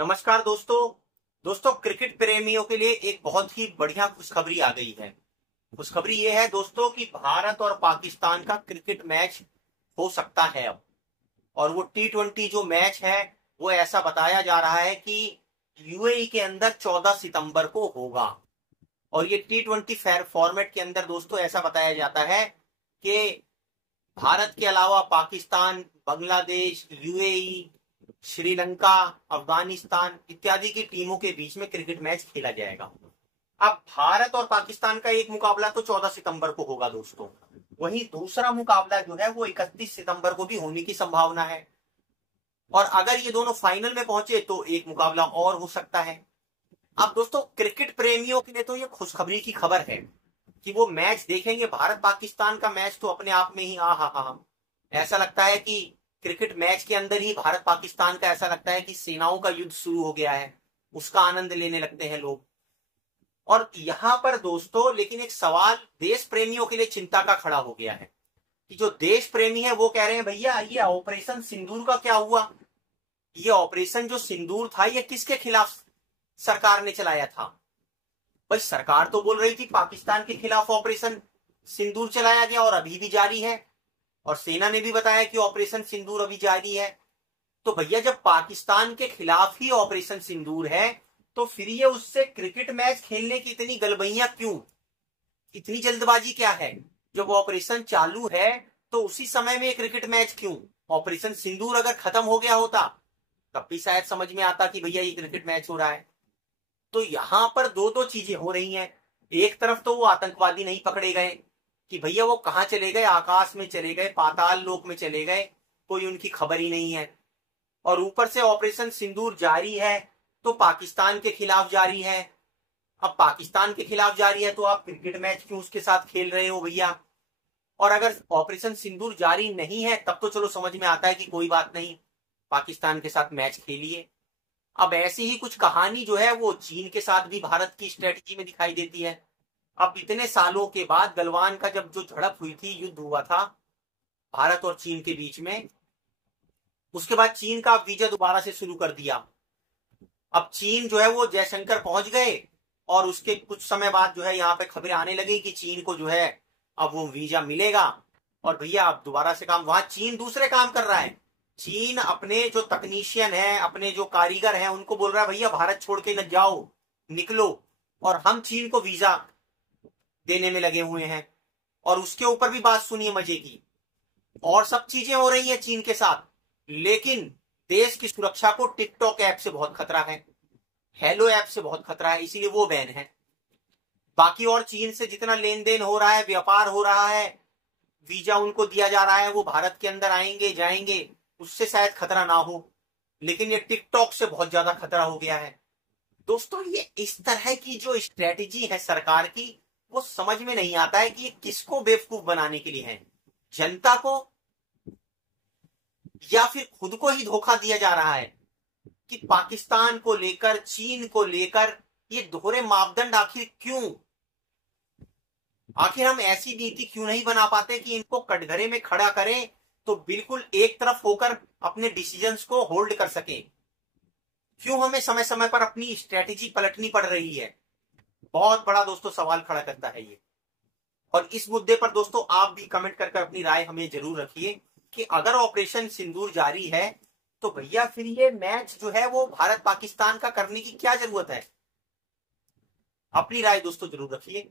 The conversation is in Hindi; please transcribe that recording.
नमस्कार दोस्तों। दोस्तों, क्रिकेट प्रेमियों के लिए एक बहुत ही बढ़िया खुशखबरी आ गई है। खुशखबरी ये है दोस्तों कि भारत और पाकिस्तान का क्रिकेट मैच हो सकता है अब। और वो T20 जो मैच है वो ऐसा बताया जा रहा है कि यूएई के अंदर 14 सितंबर को होगा। और ये T20 फॉर्मेट के अंदर दोस्तों ऐसा बताया जाता है कि भारत के अलावा पाकिस्तान, बांग्लादेश, यूएई, श्रीलंका, अफगानिस्तान इत्यादि की टीमों के बीच में क्रिकेट मैच खेला जाएगा। अब भारत और पाकिस्तान का एक मुकाबला तो 14 सितंबर को होगा दोस्तों। वहीं दूसरा मुकाबला जो है वो 31 सितंबर को भी होने की संभावना है। और अगर ये दोनों फाइनल में पहुंचे तो एक मुकाबला और हो सकता है। अब दोस्तों, क्रिकेट प्रेमियों के लिए तो ये खुशखबरी की खबर है कि वो मैच देखेंगे। भारत पाकिस्तान का मैच तो अपने आप में ही ऐसा लगता है कि क्रिकेट मैच के अंदर ही भारत पाकिस्तान का ऐसा लगता है कि सेनाओं का युद्ध शुरू हो गया है, उसका आनंद लेने लगते हैं लोग। और यहां पर दोस्तों लेकिन एक सवाल देश प्रेमियों के लिए चिंता का खड़ा हो गया है कि जो देश प्रेमी है वो कह रहे हैं भैया ये ऑपरेशन सिंदूर का क्या हुआ। ये ऑपरेशन जो सिंदूर था ये किसके खिलाफ सरकार ने चलाया था। भाई, सरकार तो बोल रही थी पाकिस्तान के खिलाफ ऑपरेशन सिंदूर चलाया गया और अभी भी जारी है। और सेना ने भी बताया कि ऑपरेशन सिंदूर अभी जारी है। तो भैया, जब पाकिस्तान के खिलाफ ही ऑपरेशन सिंदूर है तो फिर ये उससे क्रिकेट मैच खेलने की इतनी गलबैयां क्यों, इतनी जल्दबाजी क्या है। जब ऑपरेशन चालू है तो उसी समय में क्रिकेट मैच क्यों। ऑपरेशन सिंदूर अगर खत्म हो गया होता तब भी शायद समझ में आता कि भैया ये क्रिकेट मैच हो रहा है। तो यहां पर दो दो चीजें हो रही हैं। एक तरफ तो वो आतंकवादी नहीं पकड़े गए कि भैया वो कहां चले गए, आकाश में चले गए, पाताल लोक में चले गए, कोई उनकी खबर ही नहीं है। और ऊपर से ऑपरेशन सिंदूर जारी है तो पाकिस्तान के खिलाफ जारी है। अब पाकिस्तान के खिलाफ जारी है तो आप क्रिकेट मैच क्यों उसके साथ खेल रहे हो भैया। और अगर ऑपरेशन सिंदूर जारी नहीं है तब तो चलो समझ में आता है कि कोई बात नहीं, पाकिस्तान के साथ मैच खेलिए। अब ऐसी ही कुछ कहानी जो है वो चीन के साथ भी भारत की स्ट्रेटजी में दिखाई देती है। अब इतने सालों के बाद गलवान का जब जो झड़प हुई थी, युद्ध हुआ था भारत और चीन के बीच में, उसके बाद चीन का वीजा दोबारा से शुरू कर दिया। अब चीन जो है वो जयशंकर पहुंच गए और उसके कुछ समय बाद जो है यहाँ पे खबरें आने लगी कि चीन को जो है अब वो वीजा मिलेगा। और भैया अब दोबारा से काम, वहां चीन दूसरे काम कर रहा है। चीन अपने जो तकनीशियन है, अपने जो कारीगर हैं उनको बोल रहा है भैया भारत छोड़ के न जाओ, निकलो। और हम चीन को वीजा देने में लगे हुए हैं। और उसके ऊपर भी बात सुनिए मजे की, और सब चीजें हो रही है चीन के साथ, लेकिन देश की सुरक्षा को टिकटॉक ऐप से बहुत खतरा है, हेलो ऐप से बहुत खतरा है, इसीलिए वो बैन है। बाकी और चीन से जितना लेन देन हो रहा है, व्यापार हो रहा है, वीजा उनको दिया जा रहा है, वो भारत के अंदर आएंगे जाएंगे, उससे शायद खतरा ना हो, लेकिन ये टिकटॉक से बहुत ज्यादा खतरा हो गया है। दोस्तों, ये इस तरह की जो स्ट्रेटेजी है सरकार की वो समझ में नहीं आता है कि ये किसको बेवकूफ बनाने के लिए है, जनता को या फिर खुद को ही धोखा दिया जा रहा है। कि पाकिस्तान को लेकर, चीन को लेकर ये दोहरे मापदंड आखिर क्यों। आखिर हम ऐसी नीति क्यों नहीं बना पाते कि इनको कटघरे में खड़ा करें तो बिल्कुल एक तरफ होकर अपने डिसीजंस को होल्ड कर सकें। क्यों हमें समय समय पर अपनी स्ट्रेटेजी पलटनी पड़ रही है, बहुत बड़ा दोस्तों सवाल खड़ा करता है ये। और इस मुद्दे पर दोस्तों आप भी कमेंट करके अपनी राय हमें जरूर रखिए कि अगर ऑपरेशन सिंदूर जारी है तो भैया फिर ये मैच जो है वो भारत पाकिस्तान का करने की क्या जरूरत है। अपनी राय दोस्तों जरूर रखिए।